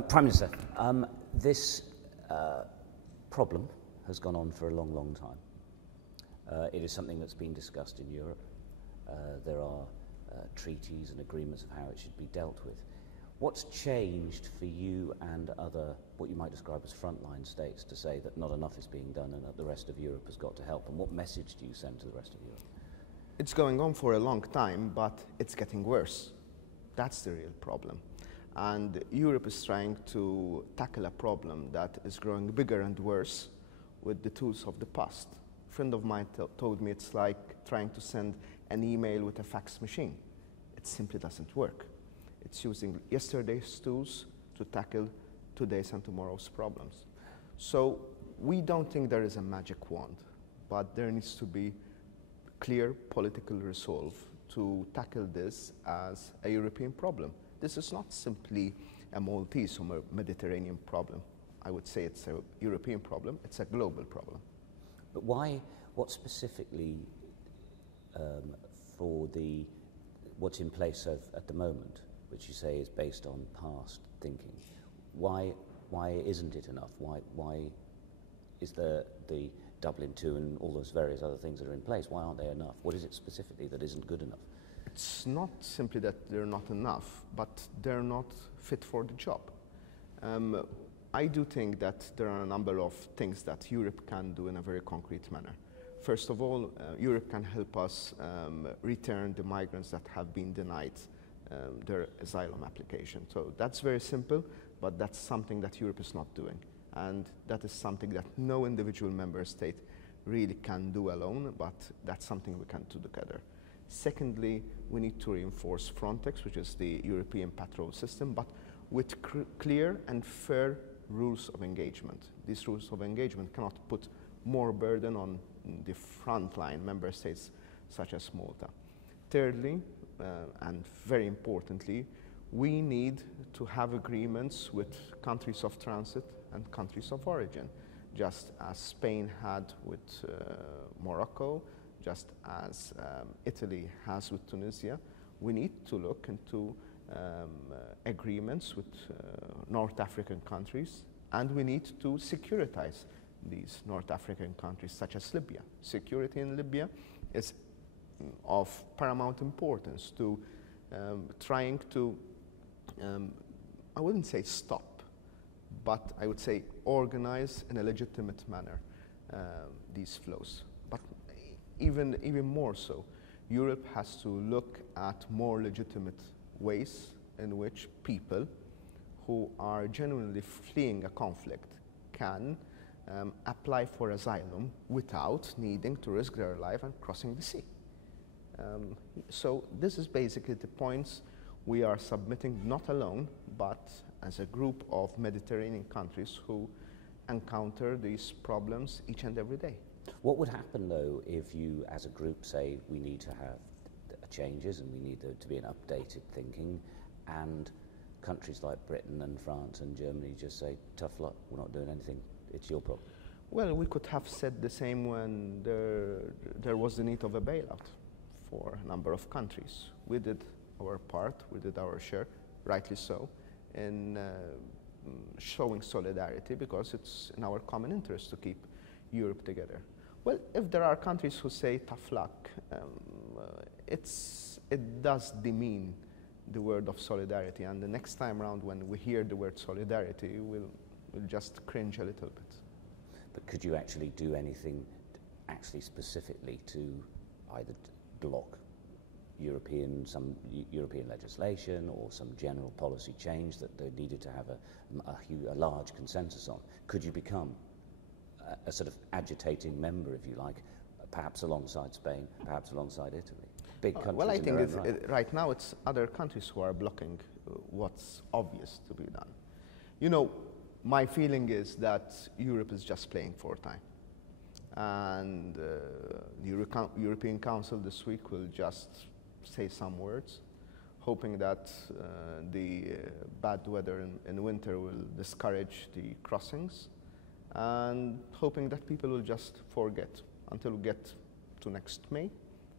Prime Minister, this problem has gone on for a long, long time. It is something that's been discussed in Europe. There are treaties and agreements of how it should be dealt with. What's changed for you and other, what you might describe as frontline states, to say that not enough is being done and that the rest of Europe has got to help? And what message do you send to the rest of Europe? It's going on for a long time, but it's getting worse. That's the real problem. And Europe is trying to tackle a problem that is growing bigger and worse with the tools of the past. A friend of mine told me it's like trying to send an email with a fax machine. It simply doesn't work. It's using yesterday's tools to tackle today's and tomorrow's problems. So we don't think there is a magic wand, but there needs to be clear political resolve to tackle this as a European problem. This is not simply a Maltese or Mediterranean problem. I would say it's a European problem, it's a global problem. But why, what specifically for what's in place at the moment, which you say is based on past thinking, why isn't it enough? Why is the Dublin II and all those various other things that are in place, why aren't they enough? What is it specifically that isn't good enough? It's not simply that they're not enough, but they're not fit for the job. I do think that there are a number of things that Europe can do in a very concrete manner. First of all, Europe can help us return the migrants that have been denied their asylum application. So that's very simple, but that's something that Europe is not doing. And that is something that no individual member state really can do alone, but that's something we can do together. Secondly, we need to reinforce Frontex, which is the European patrol system, but with clear and fair rules of engagement. These rules of engagement cannot put more burden on the frontline member states such as Malta. Thirdly, and very importantly, we need to have agreements with countries of transit and countries of origin, just as Spain had with Morocco, just as Italy has with Tunisia. We need to look into agreements with North African countries, and we need to securitize these North African countries, such as Libya. Security in Libya is of paramount importance to trying to, I wouldn't say stop, but I would say organize in a legitimate manner these flows. But even more so, Europe has to look at more legitimate ways in which people who are genuinely fleeing a conflict can apply for asylum without needing to risk their life and crossing the sea. So this is basically the points we are submitting, not alone, but as a group of Mediterranean countries who encounter these problems each and every day. What would happen, though, if you, as a group, say we need to have changes and we need there to be an updated thinking, and countries like Britain and France and Germany just say, tough luck, we're not doing anything, it's your problem? Well, we could have said the same when there was the need of a bailout for a number of countries. We did our part, we did our share, rightly so, in showing solidarity, because it's in our common interest to keep Europe together. Well, if there are countries who say tough luck, it does demean the word of solidarity, and the next time around when we hear the word solidarity, we'll just cringe a little bit. But could you actually do anything specifically to either block some European legislation or some general policy change that they needed to have a large consensus on? Could you become a sort of agitating member, if you like, perhaps alongside Spain, perhaps alongside Italy? Big countries. Well, I think right now it's other countries who are blocking what's obvious to be done. You know, my feeling is that Europe is just playing for time. And the European Council this week will just say some words, hoping that the bad weather in winter will discourage the crossings, and hoping that people will just forget until we get to next May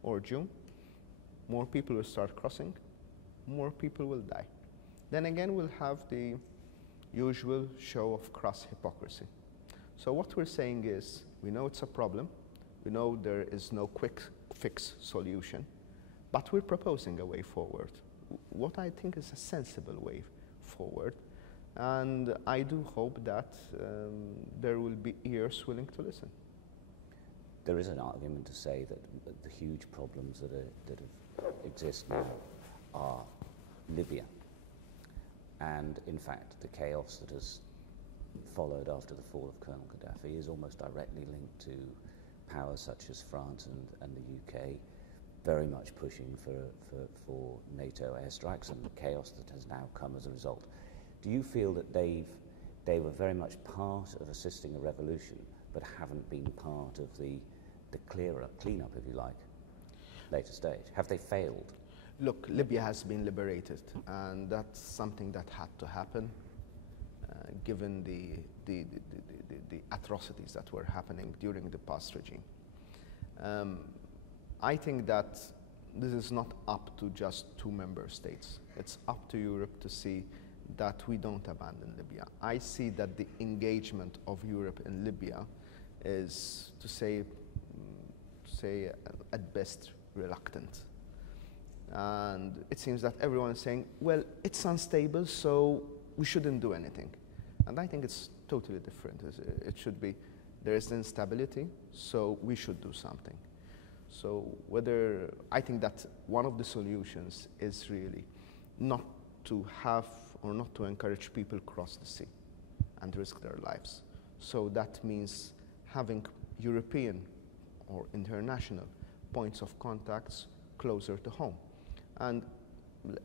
or June. More people will start crossing, more people will die. Then again, we'll have the usual show of crass hypocrisy. So what we're saying is, we know it's a problem, we know there is no quick fix solution, but we're proposing a way forward, what I think is a sensible way forward. And I do hope that there will be ears willing to listen. There is an argument to say that the huge problems that exist now are Libya, and in fact the chaos that has followed after the fall of Colonel Gaddafi is almost directly linked to powers such as France and the UK very much pushing for NATO airstrikes, and the chaos that has now come as a result. Do you feel that they were very much part of assisting a revolution, but haven't been part of the cleanup, if you like, later stage? Have they failed? Look, Libya has been liberated, and that's something that had to happen, given the atrocities that were happening during the past regime. I think that this is not up to just 2 member states. It's up to Europe to see that we don't abandon Libya. I see that the engagement of Europe in Libya is, to say at best, reluctant. And it seems that everyone is saying, well, it's unstable, so we shouldn't do anything. And I think it's totally different. It should be, there is instability, so we should do something. So I think that one of the solutions is really not to have or not to encourage people cross the sea and risk their lives. So that means having European or international points of contacts closer to home. And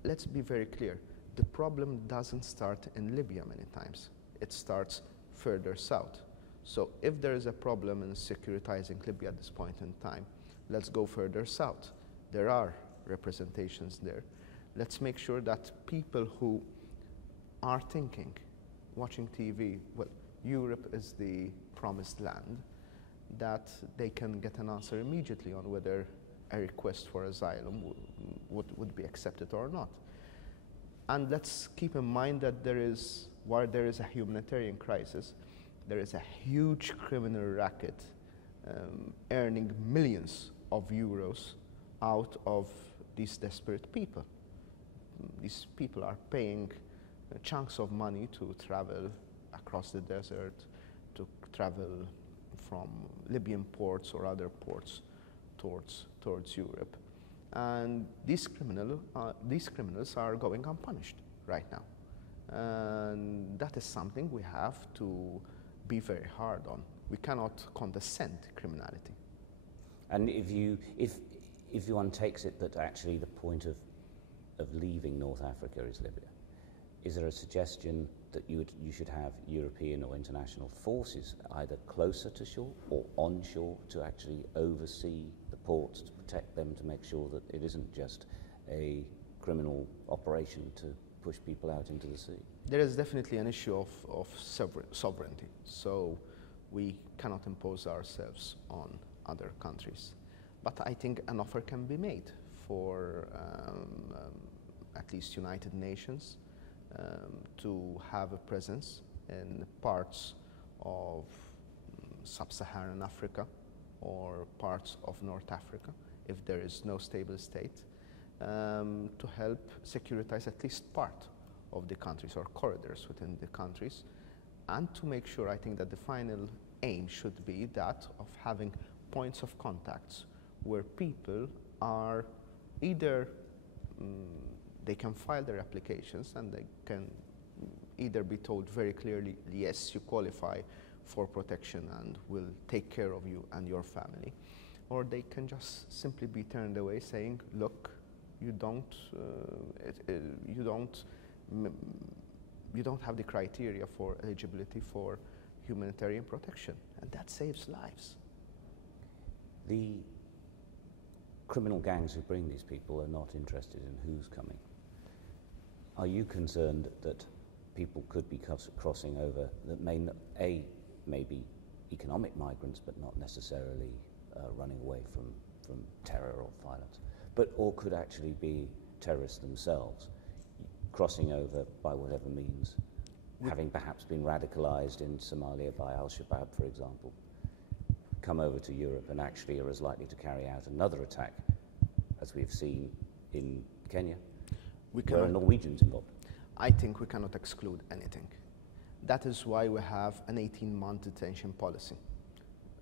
let's be very clear, the problem doesn't start in Libya many times. It starts further south. So if there is a problem in securitizing Libya at this point in time, let's go further south. There are representations there. Let's make sure that people who are thinking, watching TV, well, Europe is the promised land, that they can get an answer immediately on whether a request for asylum would be accepted or not. And let's keep in mind that while there is a humanitarian crisis, there is a huge criminal racket earning millions of euros out of these desperate people. These people are paying chunks of money to travel across the desert, to travel from Libyan ports or other ports towards Europe. And these criminals are going unpunished right now. And that is something we have to be very hard on. We cannot condescend criminality. And if one takes it that actually the point of leaving North Africa is Libya, is there a suggestion that you should have European or international forces either closer to shore or onshore to actually oversee the ports, to protect them, to make sure that it isn't just a criminal operation to push people out into the sea? There is definitely an issue of sovereignty. So we cannot impose ourselves on other countries. But I think an offer can be made for at least United Nations to have a presence in parts of sub-Saharan Africa or parts of North Africa, if there is no stable state, to help securitize at least part of the countries or corridors within the countries, and to make sure, I think that the final aim should be that of having points of contacts where people are either they can file their applications and they can either be told very clearly, yes, you qualify for protection and we'll take care of you and your family, or they can just simply be turned away saying, look, you don't have the criteria for eligibility for humanitarian protection, and that saves lives. The criminal gangs who bring these people are not interested in who's coming. Are you concerned that people could be crossing over that may be economic migrants, but not necessarily running away from terror or violence, or could actually be terrorists themselves, crossing over by whatever means having perhaps been radicalized in Somalia by Al-Shabaab, for example, come over to Europe and actually are as likely to carry out another attack, as we've seen in Kenya, where are Norwegians involved? I think we cannot exclude anything. That is why we have an 18-month detention policy.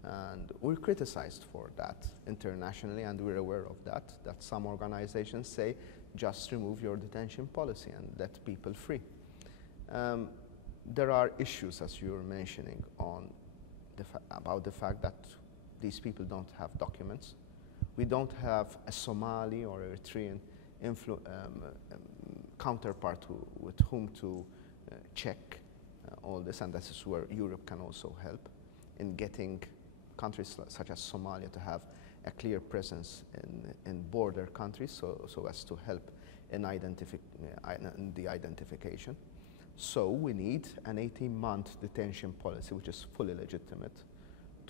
And we're criticized for that internationally, and we're aware of that some organizations say, just remove your detention policy and let people free. There are issues, as you were mentioning, about the fact that these people don't have documents. We don't have a Somali or Eritrean counterpart with whom to check all this, and this is where Europe can also help in getting countries such as Somalia to have a clear presence in border countries so as to help in the identification. So we need an 18-month detention policy, which is fully legitimate,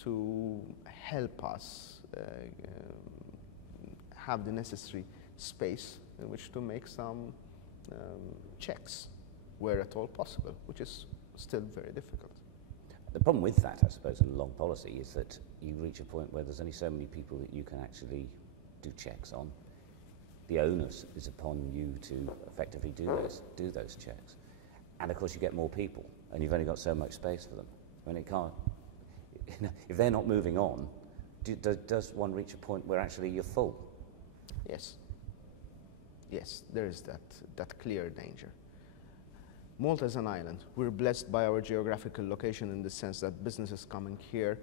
to help us have the necessary space in which to make some checks where at all possible, which is still very difficult. The problem with that, I suppose, in the long policy is that you reach a point where there's only so many people that you can actually do checks on. The onus is upon you to effectively do those checks. And of course you get more people, and you've only got so much space for them. I mean, it can't, if they're not moving on, does one reach a point where actually you're full? Yes. Yes, there is that clear danger. Malta is an island. We're blessed by our geographical location in the sense that businesses come here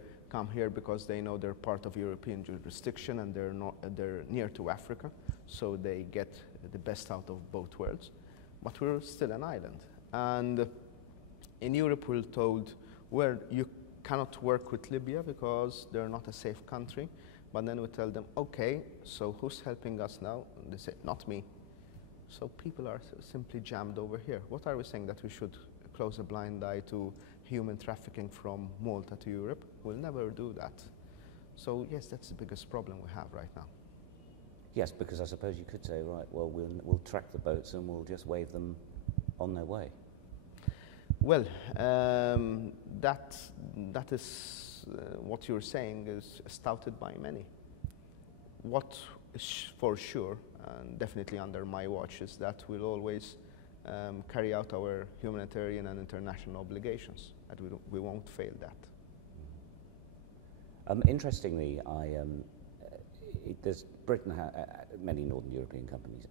because they know they're part of European jurisdiction and they're near to Africa, so they get the best out of both worlds. But we're still an island. And in Europe, we're told, well, you cannot work with Libya because they're not a safe country. But then we tell them, okay, so who's helping us now? And they say, not me. So people are simply jammed over here. What are we saying, that we should close a blind eye to human trafficking from Malta to Europe? We'll never do that. So yes, that's the biggest problem we have right now. Yes, because I suppose you could say, right, well, we'll track the boats and we'll just wave them on their way. Well, that is what you're saying is stouted by many. What is for sure, and definitely under my watch, is that we'll always carry out our humanitarian and international obligations, and we won't fail that. Interestingly, Britain, many Northern European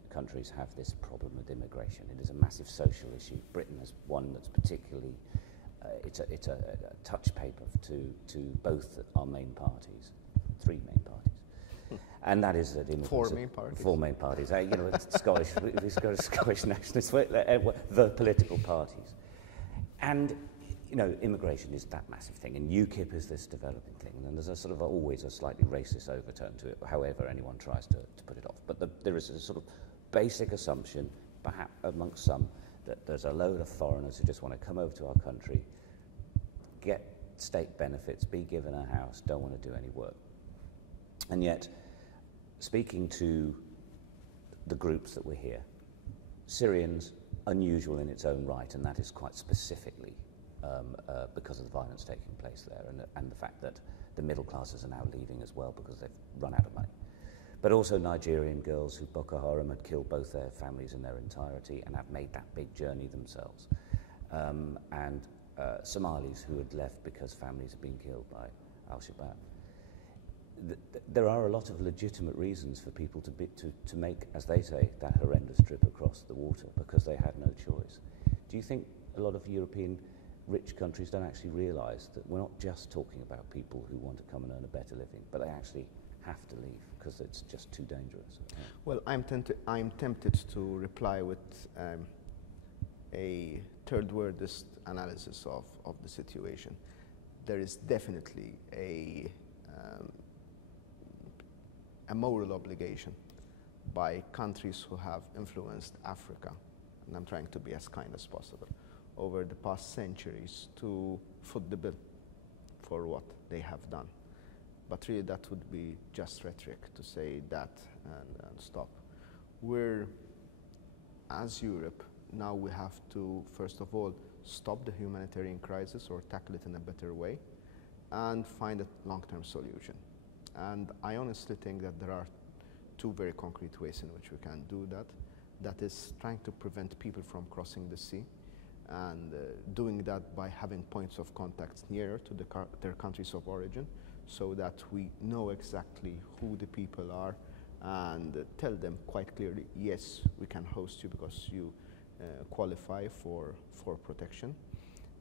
countries have this problem with immigration. It is a massive social issue. Britain has one that's particularly, it's a touch paper to both our main parties, three main parties. And that is that Four main parties. Four main parties. Scottish, we've got a Scottish nationalist, the political parties. And immigration is that massive thing, and UKIP is this developing thing, and there's a sort of always a slightly racist overtone to it, however anyone tries to put it off. But there is a sort of basic assumption, perhaps amongst some, that there's a load of foreigners who just want to come over to our country, get state benefits, be given a house, don't want to do any work. And yet, speaking to the groups that were here, Syrians, unusual in its own right, and that is quite specifically because of the violence taking place there, and the fact that the middle classes are now leaving as well because they've run out of money. But also Nigerian girls who Boko Haram had killed both their families in their entirety and have made that big journey themselves. And Somalis who had left because families had been killed by Al-Shabaab. There are a lot of legitimate reasons for people to make, as they say, that horrendous trip across the water because they had no choice. Do you think a lot of European rich countries don't actually realise that we're not just talking about people who want to come and earn a better living, but they actually have to leave because it's just too dangerous? Well, I'm tempted to reply with a third-worldist analysis of the situation. There is definitely a moral obligation by countries who have influenced Africa, and I'm trying to be as kind as possible, over the past centuries to foot the bill for what they have done. But really that would be just rhetoric to say that and stop. We're, as Europe, now we have to, first of all, stop the humanitarian crisis or tackle it in a better way and find a long-term solution. And I honestly think that there are two very concrete ways in which we can do that. That is trying to prevent people from crossing the sea, and doing that by having points of contact nearer to their countries of origin, so that we know exactly who the people are and tell them quite clearly, yes, we can host you because you qualify for protection.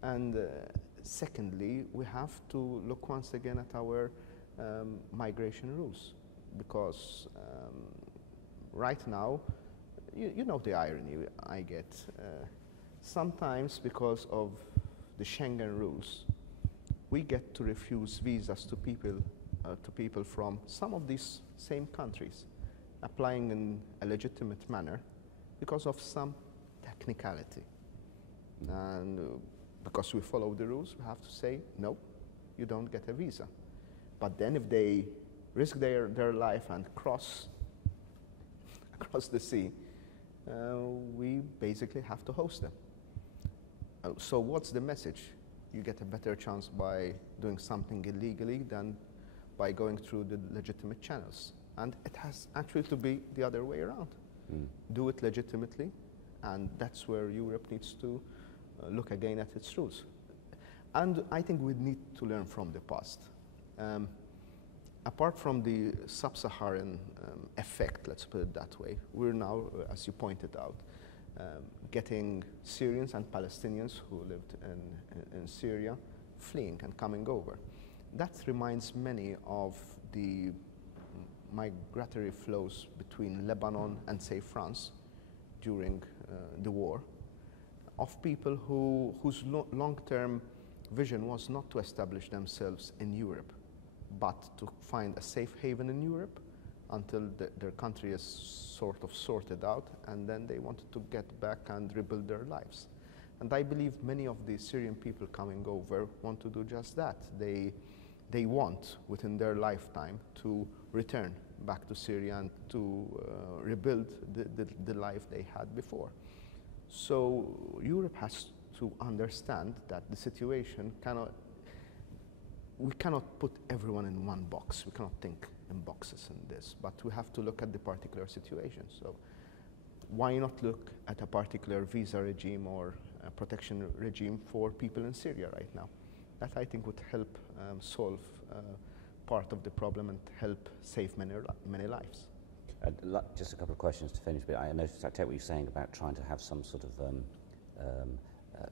And secondly, we have to look once again at our migration rules, because right now, you know the irony I get. Sometimes, because of the Schengen rules, we get to refuse visas to people from some of these same countries, applying in a legitimate manner because of some technicality. And because we follow the rules, we have to say, no, you don't get a visa. But then if they risk their life and cross across the sea, we basically have to host them. So what's the message? You get a better chance by doing something illegally than by going through the legitimate channels. And it has actually to be the other way around. Do it legitimately, and that's where Europe needs to look again at its rules. And I think we need to learn from the past. Apart from the sub-Saharan effect, let's put it that way, we're now, as you pointed out, getting Syrians and Palestinians who lived in Syria fleeing and coming over. That reminds many of the migratory flows between Lebanon and, say, France during the war, of people whose long-term vision was not to establish themselves in Europe, but to find a safe haven in Europe until their country is sort of sorted out, and then they wanted to get back and rebuild their lives. And I believe many of the Syrian people coming over want to do just that. They want, within their lifetime, to return back to Syria and to rebuild the life they had before. So Europe has to understand that the situation we cannot put everyone in one box. We cannot think in boxes in this, but we have to look at the particular situation. So why not look at a particular visa regime or a protection regime for people in Syria right now? That, I think, would help solve part of the problem and help save many lives. Just a couple of questions to finish, but I noticed, I take what you're saying about trying to have some sort of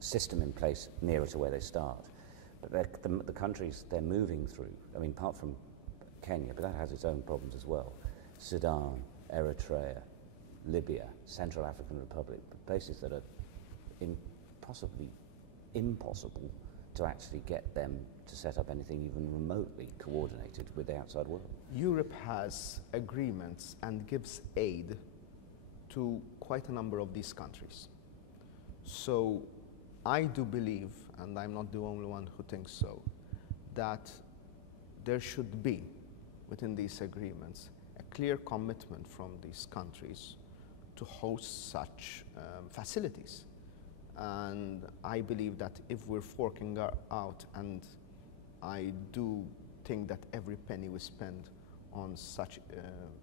system in place nearer to where they start. But the countries they're moving through, I mean, apart from Kenya, but that has its own problems as well. Sudan, Eritrea, Libya, Central African Republic, places that are possibly impossible to actually get them to set up anything even remotely coordinated with the outside world. Europe has agreements and gives aid to quite a number of these countries. So I do believe, and I'm not the only one who thinks so, that there should be, within these agreements, a clear commitment from these countries to host such facilities. And I believe that if we're forking out, and I do think that every penny we spend on such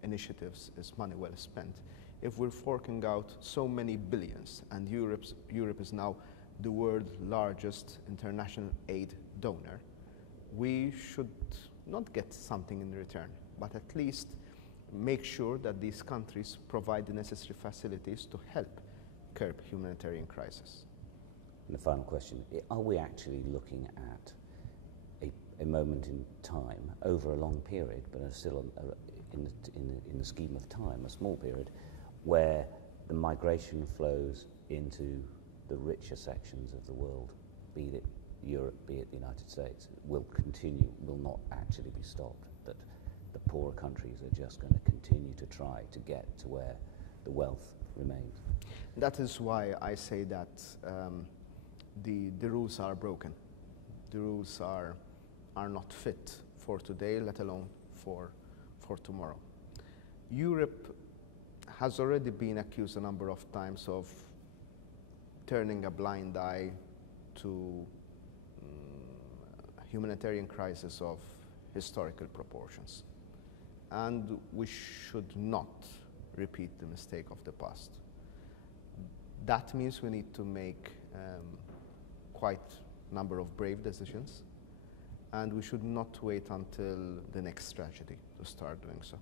initiatives is money well spent, if we're forking out so many billions, and Europe is now the world's largest international aid donor, we should not get something in return, but at least make sure that these countries provide the necessary facilities to help curb humanitarian crisis. And the final question, are we actually looking at a moment in time over a long period, but still in the scheme of time, a small period, where the migration flows into the richer sections of the world, be it Europe, be it the United States, will continue, will not actually be stopped, that the poorer countries are just going to continue to try to get to where the wealth remains? That is why I say that the rules are broken. The rules are not fit for today, let alone for tomorrow. Europe has already been accused a number of times of turning a blind eye to humanitarian crisis of historical proportions. And we should not repeat the mistake of the past. That means we need to make quite a number of brave decisions, and we should not wait until the next tragedy to start doing so.